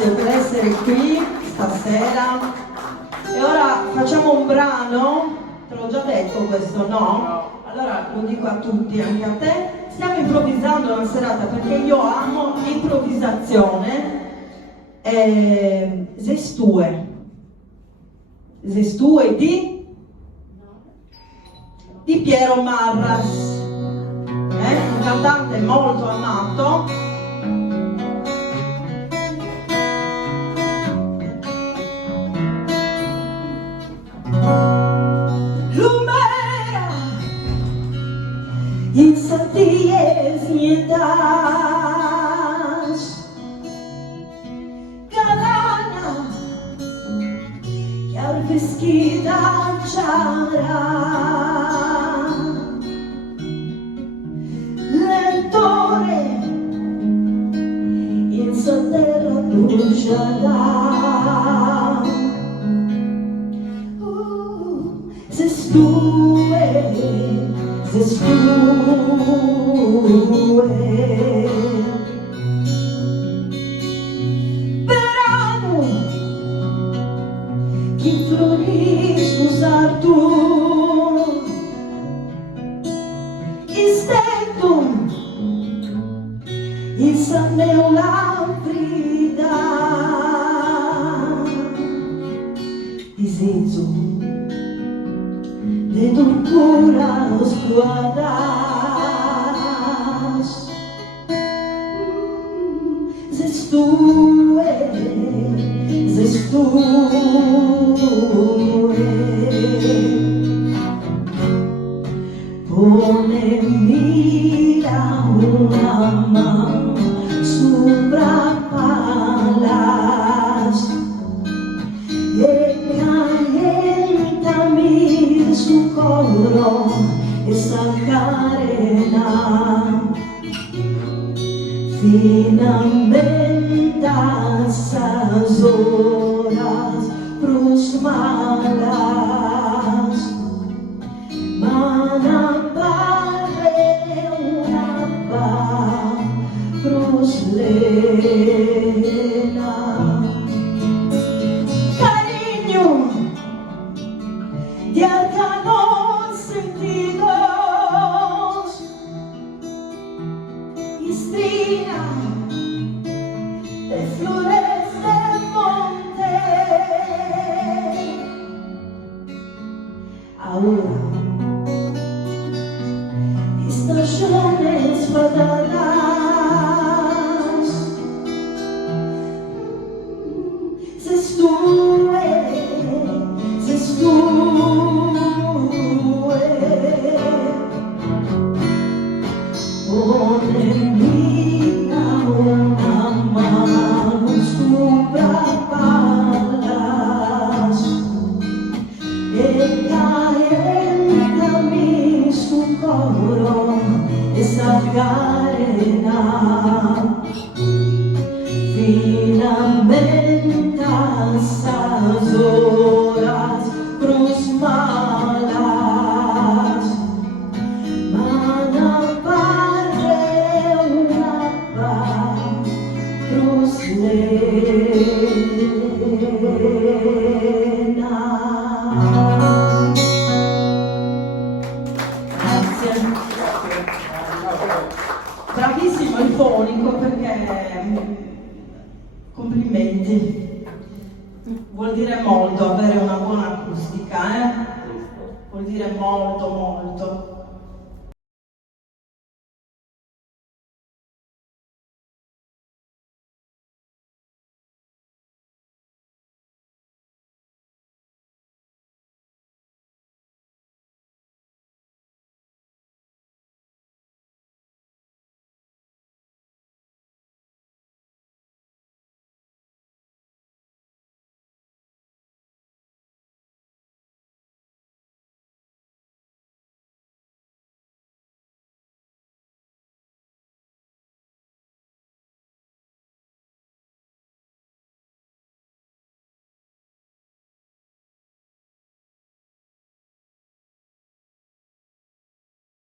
grazie per essere qui stasera. E ora facciamo un brano, te l'ho già detto questo, no? Allora lo dico a tutti, anche a te. Stiamo improvvisando una serata perché io amo l'improvvisazione. Zestue di Piero Marras, un cantante molto amato. Lumera in Sardies nietas Galana chiar vestita ciara lentore in sa terra bruciata. Zestue verano chi floris usar tu istetum in sa neulafrida disezo de tortura os guardas. Zestue pone mira una mano sopra palas e calientami su coro esa carena. Finalmente a esas horas pros malas mana pare una pa pros lena. Cariño de arcanos sentidos Istrina de flores del monte. Ahora estaciones pagadas. Zestue pone mira una mano sopra palas e calientami su coro esa carena. Finalmente a esas horas pros malas mana pare una pa pros lena. Grazie. Bravissimo il fonico perché complimenti. Vuol dire molto avere una buona acustica, Vuol dire molto molto.